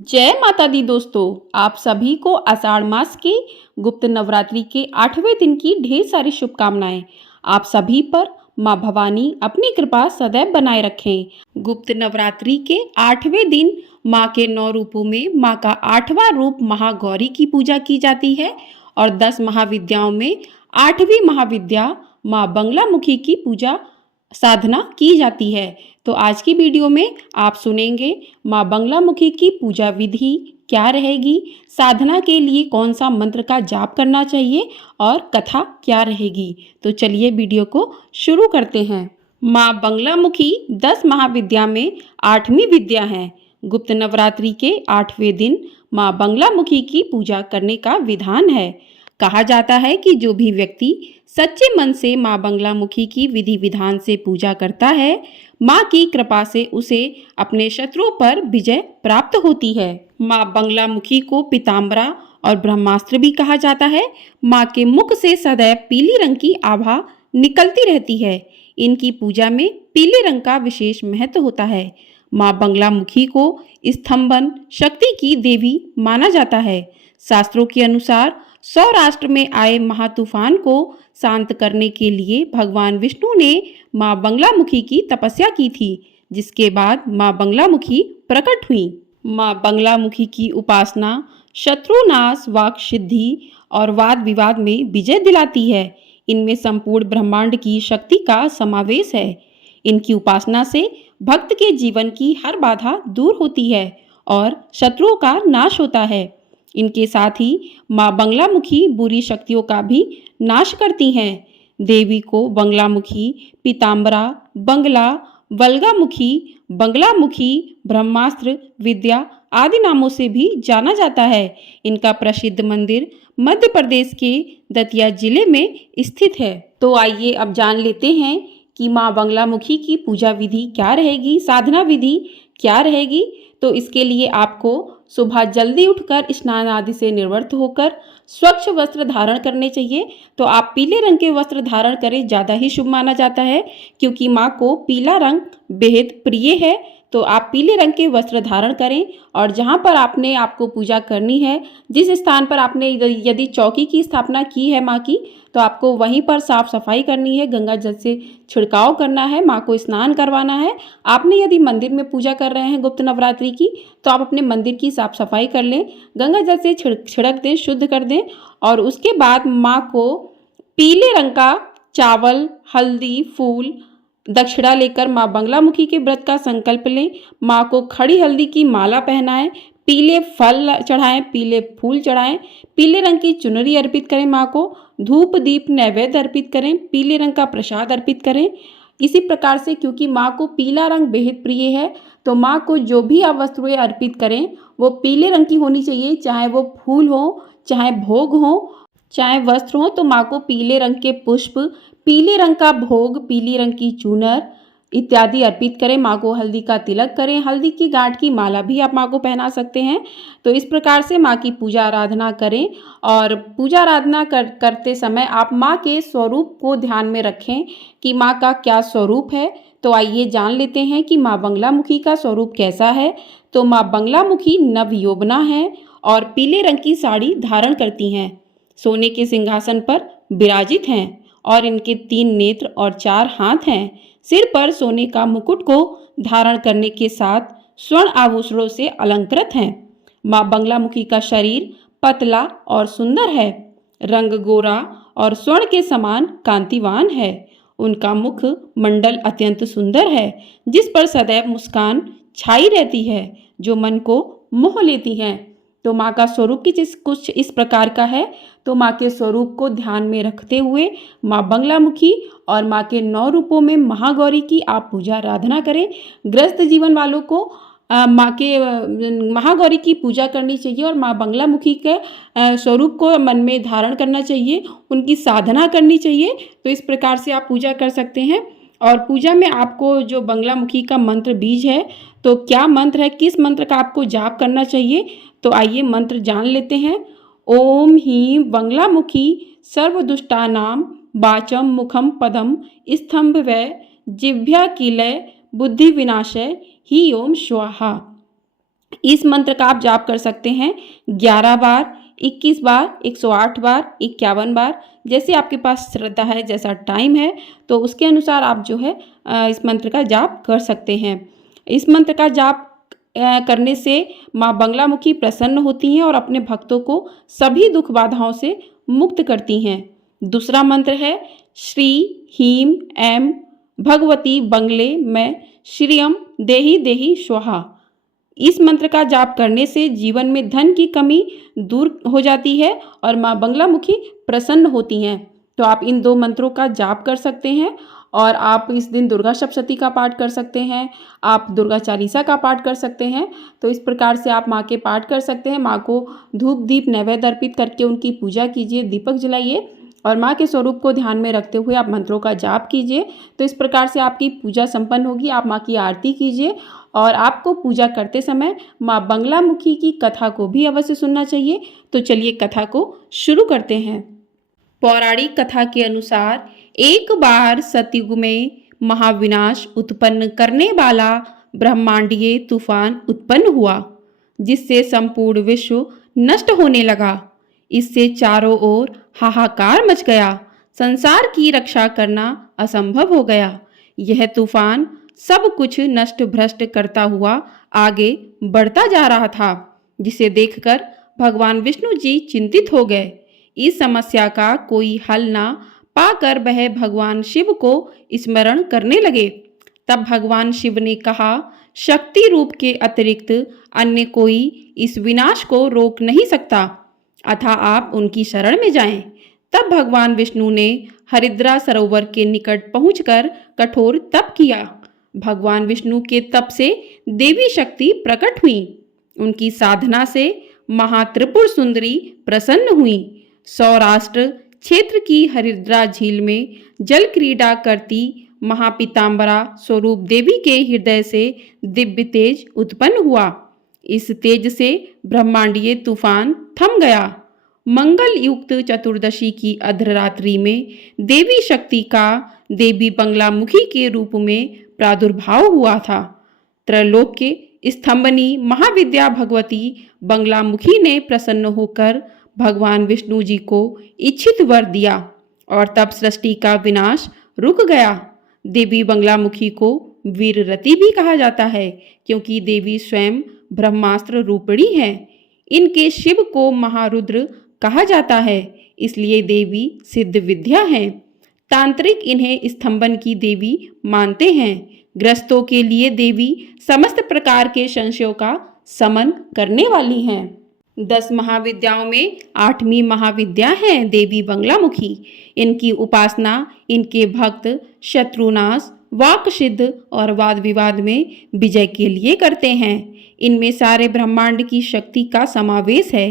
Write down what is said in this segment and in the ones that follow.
जय माता दी दोस्तों। आप सभी को आषाढ़ मास के गुप्त नवरात्रि के 8वें दिन की ढेर सारी शुभकामनाएं। आप सभी पर माँ भवानी अपनी कृपा सदैव बनाए रखें। गुप्त नवरात्रि के 8वें दिन माँ के 9 रूपों में माँ का 8वां रूप महागौरी की पूजा की जाती है और 10 महाविद्याओं में 8वीं महाविद्या माँ बंगलामुखी की पूजा साधना की जाती है। तो आज की वीडियो में आप सुनेंगे माँ बंगलामुखी की पूजा विधि क्या रहेगी, साधना के लिए कौन सा मंत्र का जाप करना चाहिए और कथा क्या रहेगी। तो चलिए वीडियो को शुरू करते हैं। माँ बंगलामुखी 10 महाविद्या में 8वीं विद्या है। गुप्त नवरात्रि के 8वें दिन माँ बंगलामुखी की पूजा करने का विधान है। कहा जाता है कि जो भी व्यक्ति सच्चे मन से माँ बंगलामुखी की विधि विधान से पूजा करता है, माँ की कृपा से उसे अपने शत्रुओं पर विजय प्राप्त होती है। माँ बंगलामुखी को पीताम्बरा और ब्रह्मास्त्र भी कहा जाता है। माँ के मुख से सदैव पीली रंग की आभा निकलती रहती है। इनकी पूजा में पीले रंग का विशेष महत्व होता है। माँ बंगलामुखी को स्तंभन शक्ति की देवी माना जाता है। शास्त्रों के अनुसार सौराष्ट्र में आए महातूफान को शांत करने के लिए भगवान विष्णु ने माँ बंगलामुखी की तपस्या की थी, जिसके बाद माँ बंगलामुखी प्रकट हुई। माँ बंगलामुखी की उपासना शत्रुनाश, वाक सिद्धि और वाद विवाद में विजय दिलाती है। इनमें संपूर्ण ब्रह्मांड की शक्ति का समावेश है। इनकी उपासना से भक्त के जीवन की हर बाधा दूर होती है और शत्रुओं का नाश होता है। इनके साथ ही माँ बंगलामुखी बुरी शक्तियों का भी नाश करती हैं। देवी को बंगलामुखी, पीताम्बरा, बंगला, वल्गामुखी, बंगलामुखी, ब्रह्मास्त्र विद्या आदि नामों से भी जाना जाता है। इनका प्रसिद्ध मंदिर मध्य प्रदेश के दतिया जिले में स्थित है। तो आइए अब जान लेते हैं कि माँ बंगलामुखी की पूजा विधि क्या रहेगी, साधना विधि क्या रहेगी। तो इसके लिए आपको सुबह जल्दी उठकर स्नान आदि से निवृत्त होकर स्वच्छ वस्त्र धारण करने चाहिए। तो आप पीले रंग के वस्त्र धारण करें, ज़्यादा ही शुभ माना जाता है, क्योंकि माँ को पीला रंग बेहद प्रिय है। तो आप पीले रंग के वस्त्र धारण करें और जहाँ पर आपको पूजा करनी है, जिस स्थान पर आपने यदि चौकी की स्थापना की है माँ की, तो आपको वहीं पर साफ सफाई करनी है, गंगा जल से छिड़काव करना है, माँ को स्नान करवाना है। आपने यदि मंदिर में पूजा कर रहे हैं गुप्त नवरात्रि की, तो आप अपने मंदिर की साफ सफाई कर लें, गंगा जल से छिड़क दें, शुद्ध कर दें। और उसके बाद माँ को पीले रंग का चावल, हल्दी, फूल दक्षिणा लेकर माँ बंगलामुखी के व्रत का संकल्प लें। माँ को खड़ी हल्दी की माला पहनाएं, पीले फल चढ़ाएं, पीले फूल चढ़ाएं, पीले रंग की चुनरी अर्पित करें माँ को, धूप दीप नैवेद्य अर्पित करें, पीले रंग का प्रसाद अर्पित करें। इसी प्रकार से, क्योंकि माँ को पीला रंग बेहद प्रिय है, तो माँ को जो भी आप वस्तुएं अर्पित करें वो पीले रंग की होनी चाहिए। चाहे वो फूल हो, चाहे भोग हो, चाहे वस्त्र हो, तो माँ को पीले रंग के पुष्प, पीले रंग का भोग, पीली रंग की चूनर इत्यादि अर्पित करें। माँ को हल्दी का तिलक करें, हल्दी की गांठ की माला भी आप माँ को पहना सकते हैं। तो इस प्रकार से माँ की पूजा आराधना करें। और पूजा आराधना करते समय आप माँ के स्वरूप को ध्यान में रखें कि माँ का क्या स्वरूप है। तो आइए जान लेते हैं कि माँ बंगलामुखी का स्वरूप कैसा है। तो माँ बंगलामुखी नवयौवना है और पीले रंग की साड़ी धारण करती हैं, सोने के सिंहासन पर विराजित हैं और इनके 3 नेत्र और 4 हाथ हैं। सिर पर सोने का मुकुट को धारण करने के साथ स्वर्ण आभूषणों से अलंकृत हैं। माँ बंगलामुखी का शरीर पतला और सुंदर है, रंग गोरा और स्वर्ण के समान कांतिवान है। उनका मुख मंडल अत्यंत सुंदर है, जिस पर सदैव मुस्कान छाई रहती है, जो मन को मोह लेती है। तो माँ का स्वरूप कुछ इस प्रकार का है। तो माँ के स्वरूप को ध्यान में रखते हुए माँ बंगलामुखी और माँ के 9 रूपों में महागौरी की आप पूजा आराधना करें। गृहस्थ जीवन वालों को माँ के महागौरी की पूजा करनी चाहिए और माँ बंगलामुखी के स्वरूप को मन में धारण करना चाहिए, उनकी साधना करनी चाहिए। तो इस प्रकार से आप पूजा कर सकते हैं। और पूजा में आपको जो बंगलामुखी का मंत्र बीज है, तो क्या मंत्र है, किस मंत्र का आपको जाप करना चाहिए, तो आइए मंत्र जान लेते हैं। ओम हीं बंगलामुखी सर्वदुष्टानां वाचम मुखम पदम स्तंभ वै जिह्वा किलय बुद्धि विनाशय ही ओम स्वाहा। इस मंत्र का आप जाप कर सकते हैं 11 बार, 21 बार, 108 बार, 51 बार, जैसे आपके पास श्रद्धा है, जैसा टाइम है, तो उसके अनुसार आप जो है इस मंत्र का जाप कर सकते हैं। इस मंत्र का जाप करने से माँ बगलामुखी प्रसन्न होती हैं और अपने भक्तों को सभी दुख बाधाओं से मुक्त करती हैं। दूसरा मंत्र है श्री हीम ऐं भगवती बंगले में श्रियं देहि देहि स्वाहा। इस मंत्र का जाप करने से जीवन में धन की कमी दूर हो जाती है और माँ बगलामुखी प्रसन्न होती हैं। तो आप इन 2 मंत्रों का जाप कर सकते हैं और आप इस दिन दुर्गा सप्तशती का पाठ कर सकते हैं, आप दुर्गा चालीसा का पाठ कर सकते हैं। तो इस प्रकार से आप माँ के पाठ कर सकते हैं। माँ को धूप दीप नैवेद्य अर्पित करके उनकी पूजा कीजिए, दीपक जलाइए और माँ के स्वरूप को ध्यान में रखते हुए आप मंत्रों का जाप कीजिए। तो इस प्रकार से आपकी पूजा संपन्न होगी। आप माँ की आरती कीजिए और आपको पूजा करते समय माँ बगलामुखी की कथा को भी अवश्य सुनना चाहिए। तो चलिए कथा को शुरू करते हैं। पौराणिक कथा के अनुसार एक बार सतयुग में महाविनाश उत्पन्न करने वाला ब्रह्मांडीय तूफान उत्पन्न हुआ, जिससे संपूर्ण विश्व नष्ट होने लगा। इससे चारों ओर हाहाकार मच गया। संसार की रक्षा करना असंभव हो गया। यह तूफान सब कुछ नष्ट भ्रष्ट करता हुआ आगे बढ़ता जा रहा था, जिसे देखकर भगवान विष्णु जी चिंतित हो गए। इस समस्या का कोई हल ना पाकर वह भगवान शिव को स्मरण करने लगे। तब भगवान शिव ने कहा, शक्ति रूप के अतिरिक्त अन्य कोई इस विनाश को रोक नहीं सकता, अतः आप उनकी शरण में जाएं। तब भगवान विष्णु ने हरिद्रा सरोवर के निकट पहुंचकर कठोर तप किया। भगवान विष्णु के तप से देवी शक्ति प्रकट हुई। उनकी साधना से महात्रिपुर सुंदरी प्रसन्न हुई। सौराष्ट्र क्षेत्र की हरिद्रा झील में जल क्रीड़ा करती महापीताम्बरा स्वरूप देवी के हृदय से दिव्य तेज उत्पन्न हुआ। इस तेज से ब्रह्मांडीय तूफान थम गया। मंगल युक्त चतुर्दशी की अर्धरात्रि में देवी शक्ति का देवी बगलामुखी के रूप में प्रादुर्भाव हुआ था। त्रैलोक के स्तंभनी महाविद्या भगवती बगलामुखी ने प्रसन्न होकर भगवान विष्णु जी को इच्छित वर दिया और तब सृष्टि का विनाश रुक गया। देवी बगलामुखी को वीररती भी कहा जाता है, क्योंकि देवी स्वयं ब्रह्मास्त्र रूपिणी है। इनके शिव को महारुद्र कहा जाता है, इसलिए देवी सिद्ध विद्या है। तांत्रिक इन्हें स्तंभन की देवी मानते हैं। ग्रस्तों के लिए देवी समस्त प्रकार के संशयों का शमन करने वाली हैं। 10 महाविद्याओं में 8वीं महाविद्या है देवी बगलामुखी। इनकी उपासना इनके भक्त शत्रुनाश, वाक सिद्ध और वाद विवाद में विजय के लिए करते हैं। इनमें सारे ब्रह्मांड की शक्ति का समावेश है।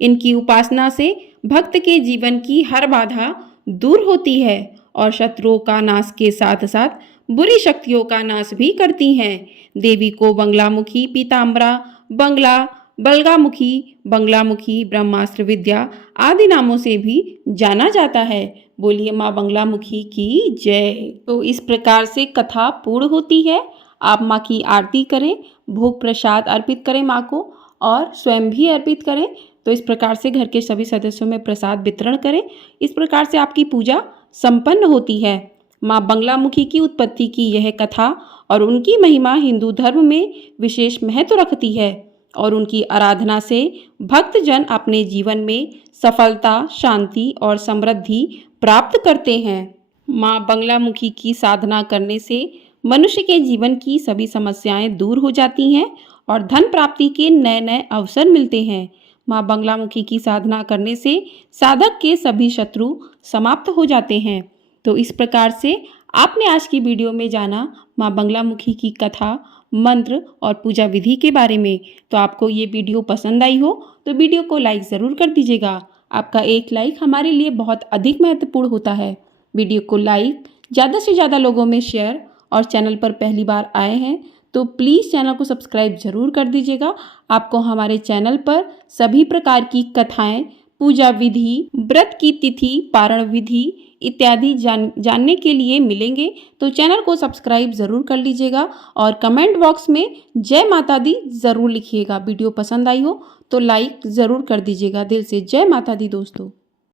इनकी उपासना से भक्त के जीवन की हर बाधा दूर होती है और शत्रुओं का नाश के साथ साथ बुरी शक्तियों का नाश भी करती हैं। देवी को बगलामुखी, पीताम्बरा, बंगला, बलगामुखी, बगलामुखी, ब्रह्मास्त्र विद्या आदि नामों से भी जाना जाता है। बोलिए माँ बगलामुखी की जय। तो इस प्रकार से कथा पूर्ण होती है। आप माँ की आरती करें, भोग प्रसाद अर्पित करें माँ को और स्वयं भी अर्पित करें। तो इस प्रकार से घर के सभी सदस्यों में प्रसाद वितरण करें। इस प्रकार से आपकी पूजा संपन्न होती है। माँ बगलामुखी की उत्पत्ति की यह कथा और उनकी महिमा हिंदू धर्म में विशेष महत्व रखती है और उनकी आराधना से भक्तजन अपने जीवन में सफलता, शांति और समृद्धि प्राप्त करते हैं। माँ बगलामुखी की साधना करने से मनुष्य के जीवन की सभी समस्याएं दूर हो जाती हैं और धन प्राप्ति के नए नए अवसर मिलते हैं। माँ बगलामुखी की साधना करने से साधक के सभी शत्रु समाप्त हो जाते हैं। तो इस प्रकार से आपने आज की वीडियो में जाना माँ बगलामुखी की कथा, मंत्र और पूजा विधि के बारे में। तो आपको ये वीडियो पसंद आई हो तो वीडियो को लाइक ज़रूर कर दीजिएगा। आपका एक लाइक हमारे लिए बहुत अधिक महत्वपूर्ण होता है। वीडियो को लाइक, ज़्यादा से ज़्यादा लोगों में शेयर और चैनल पर पहली बार आए हैं तो प्लीज़ चैनल को सब्सक्राइब ज़रूर कर दीजिएगा। आपको हमारे चैनल पर सभी प्रकार की कथाएँ, पूजा विधि, व्रत की तिथि, पारण विधि इत्यादि जानने के लिए मिलेंगे। तो चैनल को सब्सक्राइब ज़रूर कर लीजिएगा और कमेंट बॉक्स में जय माता दी ज़रूर लिखिएगा। वीडियो पसंद आई हो तो लाइक ज़रूर कर दीजिएगा। दिल से जय माता दी दोस्तों।